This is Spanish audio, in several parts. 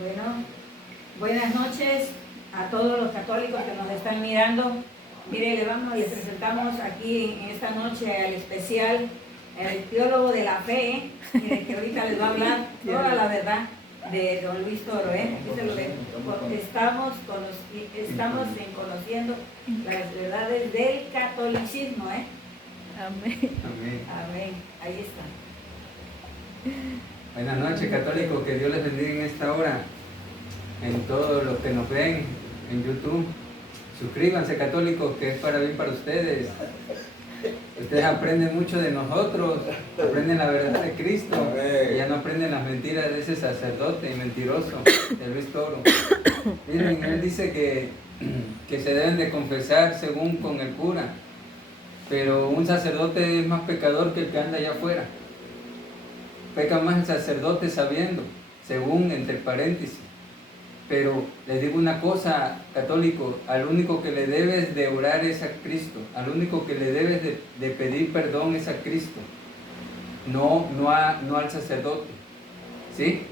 Bueno, buenas noches a todos los católicos que nos están mirando. Mire, les presentamos aquí en esta noche al especial, el teólogo de la fe, mire, que ahorita les va a hablar toda la verdad de don Luis Toro, Aquí se lo dejo. Estamos conociendo las verdades del catolicismo, Amén. Amén. Ahí está. Buenas noches, católicos, que Dios les bendiga en esta hora, en todos los que nos ven en YouTube. Suscríbanse, católicos, que es para bien para ustedes. Ustedes aprenden mucho de nosotros, aprenden la verdad de Cristo, y ya no aprenden las mentiras de ese sacerdote y mentiroso, de Luis Toro. Miren, él dice que se deben de confesar según con el cura, pero un sacerdote es más pecador que el que anda allá afuera. Peca más el sacerdote sabiendo, según entre paréntesis. Pero les digo una cosa, católico, al único que le debes de orar es a Cristo, al único que le debes de pedir perdón es a Cristo, no al sacerdote, ¿sí?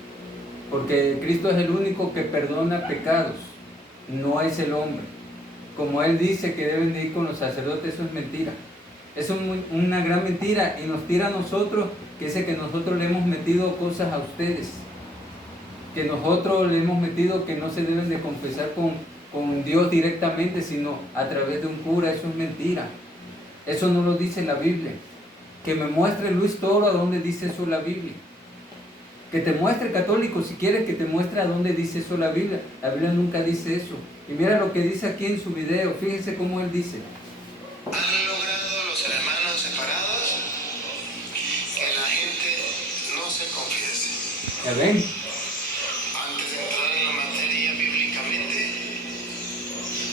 Porque Cristo es el único que perdona pecados, no es el hombre. Como él dice que deben de ir con los sacerdotes, eso es mentira. Es una gran mentira y nos tira a nosotros, que dice que nosotros le hemos metido cosas a ustedes, que nosotros le hemos metido que no se deben de confesar con Dios directamente, sino a través de un cura. Eso es mentira. Eso no lo dice la Biblia. Que me muestre Luis Toro a dónde dice eso la Biblia. Que te muestre, católico, si quieres que te muestre a dónde dice eso la Biblia. La Biblia nunca dice eso. Y mira lo que dice aquí en su video. Fíjense cómo él dice. ¿Han logrado los hermanos separados que la gente no se confiese? ¿Ya ven? Antes de entrar en la materia bíblicamente,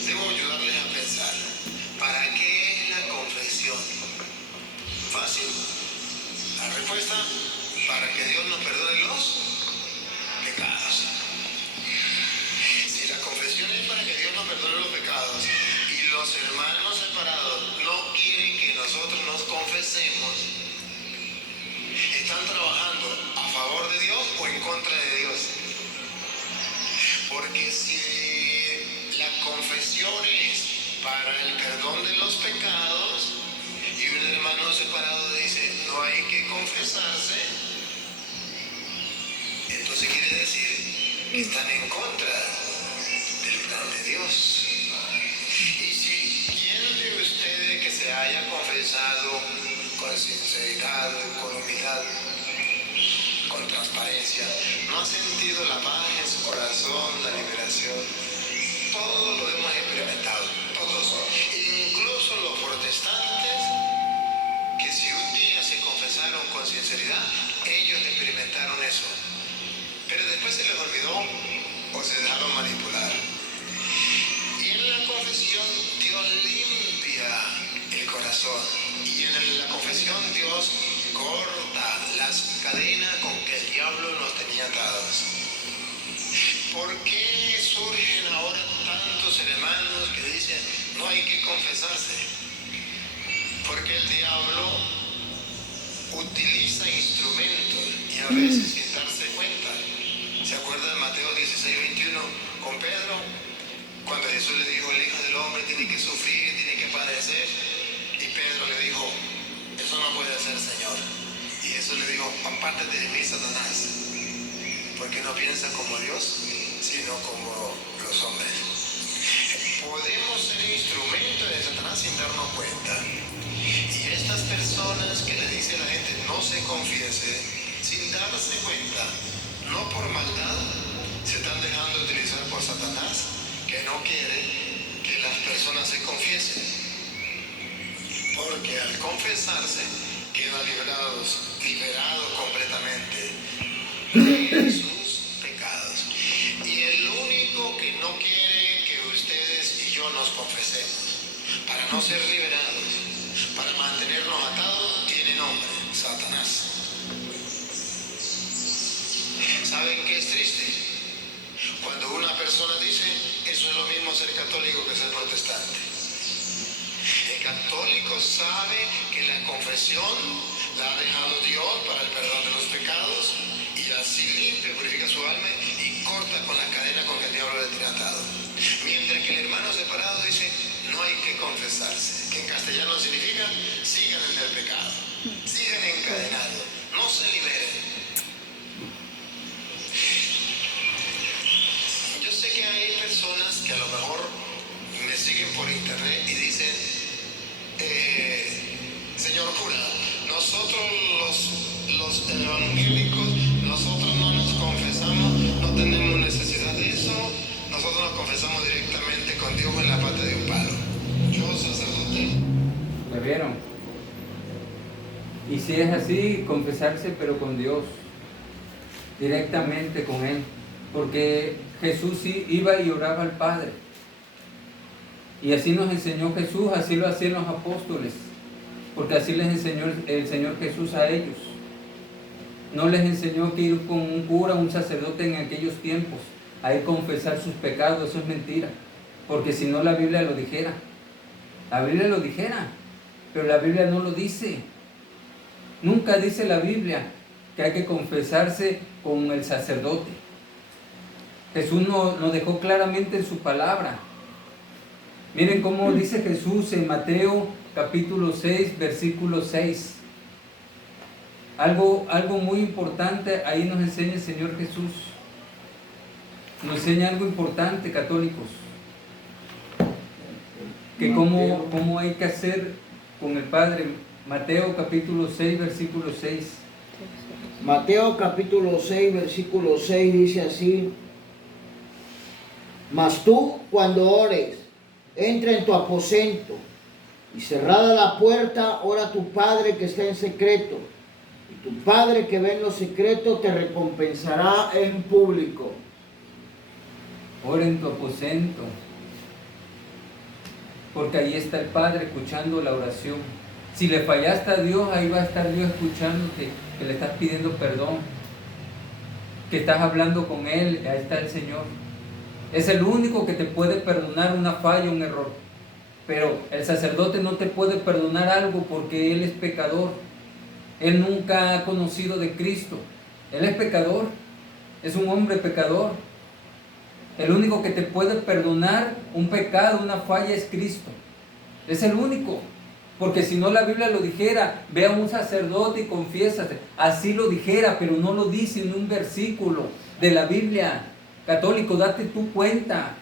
debo ayudarles a pensar. ¿Para qué es la confesión? Fácil. La respuesta: para que Dios nos perdone los pecados. Si la confesión es para que Dios nos perdone los pecados y los hermanos separados no quieren que nosotros nos confesemos, ¿están trabajando a favor de Dios o en contra de Dios? Porque si la confesión es para el perdón de los pecados y un hermano separado dice no hay que confesarse, entonces quiere decir que están en contra del plan de Dios. Y si quien de ustedes que se haya confesado con sinceridad, con humildad, con transparencia, no ha sentido la paz en su corazón, la liberación, todos lo hemos experimentado, todos, incluso los protestantes, que si un día se confesaron con sinceridad, ellos experimentaron eso, pero después se les olvidó o se dejaron manipular. Y en la confesión Dios limpia el corazón, y en la confesión Dios corta las cadenas con que el diablo nos tenía atados. ¿Por qué surgen ahora tantos hermanos que dicen no hay que confesarse? Porque el diablo utiliza instrumentos y a veces sin darse cuenta. ¿Se acuerdan de Mateo 16:21 con Pedro? Cuando Jesús le dijo el Hijo del Hombre tiene que sufrir, tiene que padecer, y Pedro le dijo eso no puede ser, Señor. Y Jesús le dijo apártate de mí, Satanás, porque no piensa como Dios sino como los hombres. Podemos ser instrumento de Satanás sin darnos cuenta. Y estas personas que le dicen a la gente no se confiese, sin darse cuenta, no por maldad, se están dejando utilizar por Satanás, que no quiere que las personas se confiesen. Porque al confesarse quedan liberados completamente de sus pecados. Y el único que no quiere que ustedes y yo nos confesemos para no ser liberados, para mantenernos atados, tiene nombre: Satanás. ¿Saben qué es triste? Cuando una persona dice eso es lo mismo ser católico que ser protestante. El católico sabe que la confesión la ha dejado Dios para el perdón de los pecados, y así limpia, purifica su alma y corta los evangélicos, nosotros no nos confesamos, no tenemos necesidad de eso. Nosotros nos confesamos directamente con Dios en la pata de un palo. Yo, sacerdote. ¿Me vieron? Y si es así, confesarse pero con Dios, directamente con Él, porque Jesús sí iba y oraba al Padre. Y así nos enseñó Jesús, así lo hacían los apóstoles, porque así les enseñó el Señor Jesús a ellos. No les enseñó que ir con un cura, un sacerdote en aquellos tiempos, a ir a confesar sus pecados. Eso es mentira, porque si no la Biblia lo dijera. La Biblia lo dijera, pero la Biblia no lo dice. Nunca dice la Biblia que hay que confesarse con el sacerdote. Jesús nos dejó claramente en su palabra. Miren cómo dice Jesús en Mateo capítulo 6, versículo 6. Algo muy importante ahí nos enseña el Señor Jesús. Nos enseña algo importante, católicos. Que cómo hay que hacer con el Padre. Mateo capítulo 6, versículo 6. Mateo capítulo 6, versículo 6 dice así: Mas tú, cuando ores, entra en tu aposento, y cerrada la puerta, ora a tu Padre que está en secreto, y tu Padre que ve en lo secreto te recompensará en público. Ora en tu aposento, porque ahí está el Padre escuchando la oración. Si le fallaste a Dios, ahí va a estar Dios escuchándote, que le estás pidiendo perdón, que estás hablando con Él. Ahí está el Señor. Es el único que te puede perdonar una falla, un error. Pero el sacerdote no te puede perdonar algo porque él es pecador. Él nunca ha conocido de Cristo. Él es pecador. Es un hombre pecador. El único que te puede perdonar un pecado, una falla, es Cristo. Es el único. Porque si no, la Biblia lo dijera: ve a un sacerdote y confiésate. Así lo dijera, pero no lo dice en un versículo de la Biblia. Católico, date tú cuenta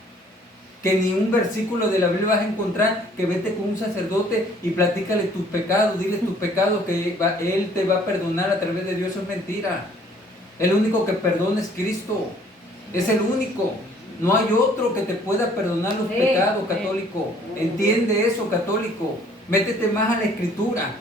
que ni un versículo de la Biblia vas a encontrar que vete con un sacerdote y platícale tus pecados, dile tus pecados, que Él te va a perdonar a través de Dios. Eso es mentira. El único que perdona es Cristo. Es el único. No hay otro que te pueda perdonar los pecados, católico. Entiende eso, católico. Métete más a la Escritura.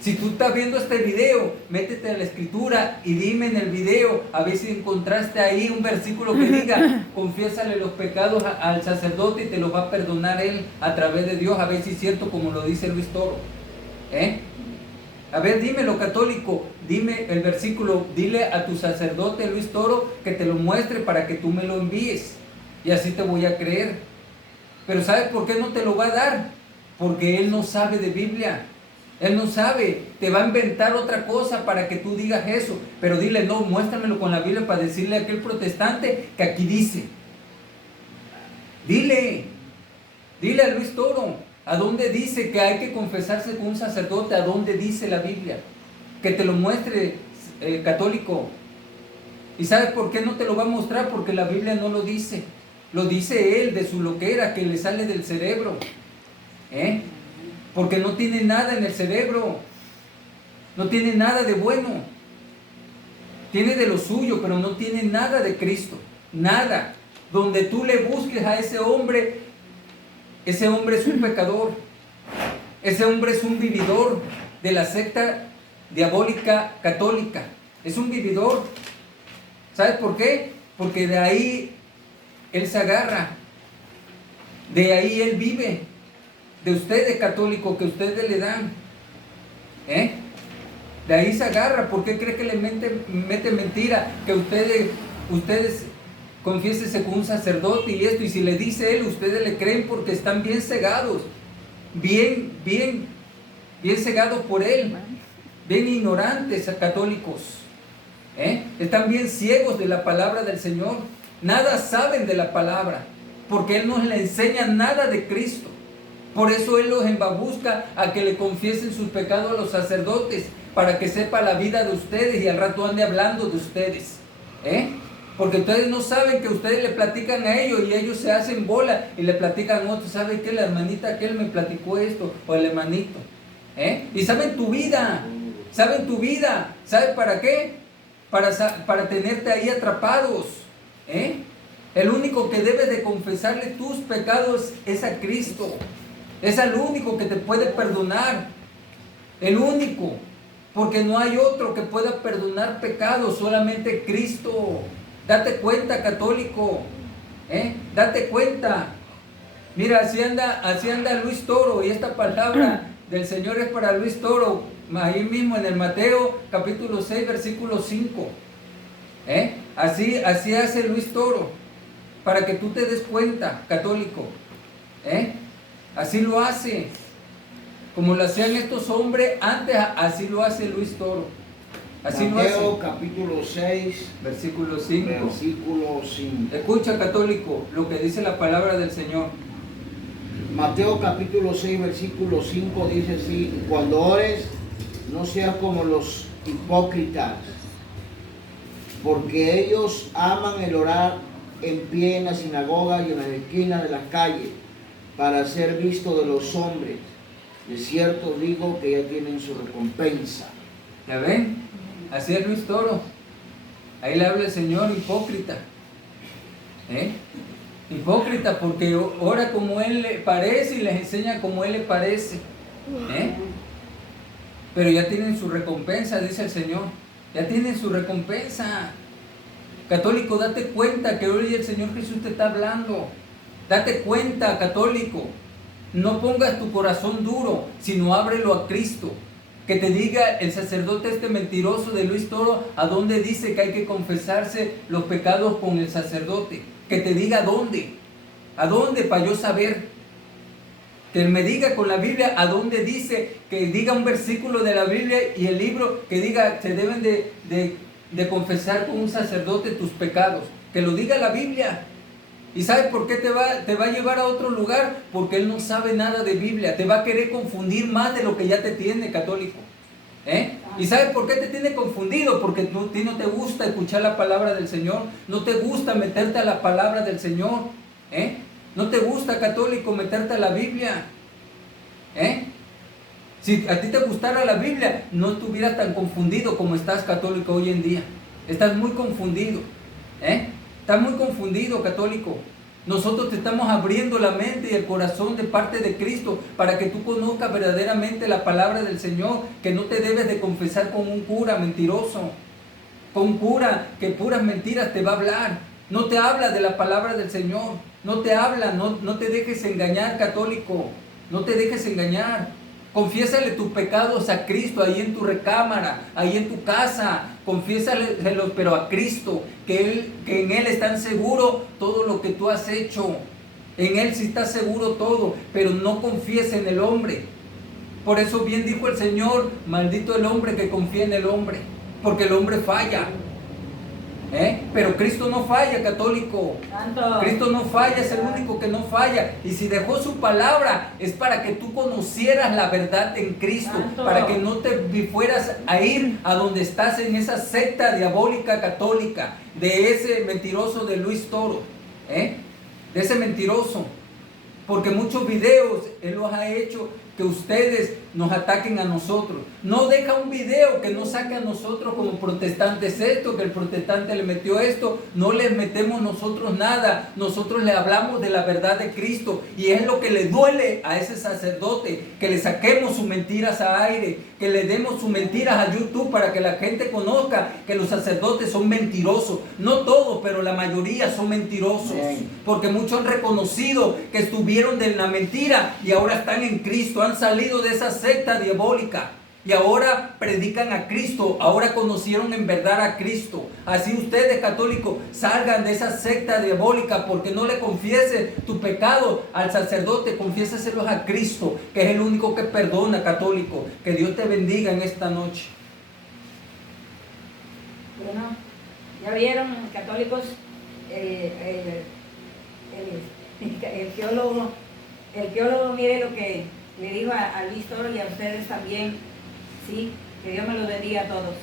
Si tú estás viendo este video, métete a la Escritura y dime en el video, a ver si encontraste ahí un versículo que diga: confiésale los pecados al sacerdote y te los va a perdonar Él a través de Dios. A ver si es cierto como lo dice Luis Toro. A ver, dímelo, católico, dime el versículo, dile a tu sacerdote Luis Toro que te lo muestre para que tú me lo envíes. Y así te voy a creer. Pero ¿sabes por qué no te lo va a dar? Porque él no sabe de Biblia. Él no sabe, te va a inventar otra cosa para que tú digas eso. Pero dile: no, muéstramelo con la Biblia, para decirle a aquel protestante que aquí dice. Dile a Luis Toro, ¿a dónde dice que hay que confesarse con un sacerdote? ¿A dónde dice la Biblia? Que te lo muestre, católico. ¿Y sabes por qué no te lo va a mostrar? Porque la Biblia no lo dice. Lo dice él de su loquera que le sale del cerebro. Porque no tiene nada en el cerebro. No tiene nada de bueno. Tiene de lo suyo, pero no tiene nada de Cristo. Nada. Donde tú le busques a ese hombre es un pecador. Ese hombre es un vividor de la secta diabólica católica. Es un vividor. ¿Sabes por qué? Porque de ahí él se agarra. De ahí él vive. De ustedes, católicos, que ustedes le dan. De ahí se agarra. ¿Por qué cree que le mete mentira? Que ustedes confiésense con un sacerdote y esto. Y si le dice él, ustedes le creen porque están bien cegados. Bien cegados por él. Bien ignorantes, católicos. Están bien ciegos de la palabra del Señor. Nada saben de la palabra. Porque él no les enseña nada de Cristo. Por eso él los embabusca a que le confiesen sus pecados a los sacerdotes, para que sepa la vida de ustedes y al rato ande hablando de ustedes. Porque ustedes no saben que ustedes le platican a ellos y ellos se hacen bola y le platican a otros. ¿Sabe qué? La hermanita aquel me platicó esto, o el hermanito. Y saben tu vida. saben tu vida. ¿Sabe para qué? Para tenerte ahí atrapados. El único que debes de confesarle tus pecados es a Cristo. Es el único que te puede perdonar. El único. Porque no hay otro que pueda perdonar pecados, solamente Cristo. Date cuenta, católico. Date cuenta. Mira, así anda Luis Toro, y esta palabra del Señor es para Luis Toro, ahí mismo en el Mateo capítulo 6, versículo 5. Así hace Luis Toro, para que tú te des cuenta, católico. Así lo hace. Como lo hacían estos hombres antes, así lo hace Luis Toro. Así lo hace. Mateo capítulo 6, versículo 5. versículo 5. Escucha, católico, lo que dice la palabra del Señor. Mateo capítulo 6, versículo 5 dice así: cuando ores, no seas como los hipócritas, porque ellos aman el orar en pie en las sinagogas y en las esquinas de las calles, para ser visto de los hombres. De cierto digo que ya tienen su recompensa. ¿Ya ven? Así es Luis Toro. Ahí le habla el Señor, hipócrita. Hipócrita, porque ora como Él le parece y les enseña como Él le parece. Pero ya tienen su recompensa, dice el Señor. Ya tienen su recompensa. Católico, date cuenta que hoy el Señor Jesús te está hablando. Date cuenta, católico. No pongas tu corazón duro, sino ábrelo a Cristo. Que te diga el sacerdote este mentiroso de Luis Toro a dónde dice que hay que confesarse los pecados con el sacerdote. Que te diga a dónde para yo saber. Que él me diga con la Biblia a dónde dice, que diga un versículo de la Biblia y el libro que diga se deben de confesar con un sacerdote tus pecados. Que lo diga la Biblia. ¿Y sabes por qué te va a llevar a otro lugar? Porque él no sabe nada de Biblia. Te va a querer confundir más de lo que ya te tiene, católico. ¿Y sabes por qué te tiene confundido? Porque a ti no te gusta escuchar la palabra del Señor. No te gusta meterte a la palabra del Señor. No te gusta, católico, meterte a la Biblia. Si a ti te gustara la Biblia, no estuvieras tan confundido como estás, católico, hoy en día. Estás muy confundido. Estás muy confundido, católico. Nosotros te estamos abriendo la mente y el corazón de parte de Cristo para que tú conozcas verdaderamente la palabra del Señor, que no te debes de confesar con un cura mentiroso, con un cura que puras mentiras te va a hablar. No te habla de la palabra del Señor, no te habla, no te dejes engañar, católico, no te dejes engañar. Confiésale tus pecados a Cristo ahí en tu recámara, ahí en tu casa. Confiésaselos, pero a Cristo, que en Él están seguro todo lo que tú has hecho. En Él sí está seguro todo, pero no confíes en el hombre. Por eso bien dijo el Señor: maldito el hombre que confía en el hombre, porque el hombre falla. Pero Cristo no falla, católico. Santo. Cristo no falla, es el único que no falla. Y si dejó su palabra, es para que tú conocieras la verdad en Cristo. Santo. Para que no te fueras a ir a donde estás, en esa secta diabólica católica, de ese mentiroso de Luis Toro. De ese mentiroso. Porque muchos videos Él los ha hecho que ustedes nos ataquen a nosotros. No deja un video que nos saque a nosotros como protestantes esto, que el protestante le metió esto. No les metemos nosotros nada. Nosotros le hablamos de la verdad de Cristo. Y es lo que le duele a ese sacerdote, que le saquemos sus mentiras a aire, que le demos sus mentiras a YouTube para que la gente conozca que los sacerdotes son mentirosos. No todos, pero la mayoría son mentirosos. Porque muchos han reconocido que estuvieron de la mentira y ahora están en Cristo. Han salido de esa secta diabólica y ahora predican a Cristo. Ahora conocieron en verdad a Cristo. Así ustedes, católicos, salgan de esa secta diabólica, porque no le confieses tu pecado al sacerdote, confiésaselos a Cristo, que es el único que perdona, católico. Que Dios te bendiga en esta noche. Bueno, ya vieron, católicos, el teólogo, mire lo que le dijo a Luis Toro y a ustedes también. Sí, que Dios me los bendiga a todos.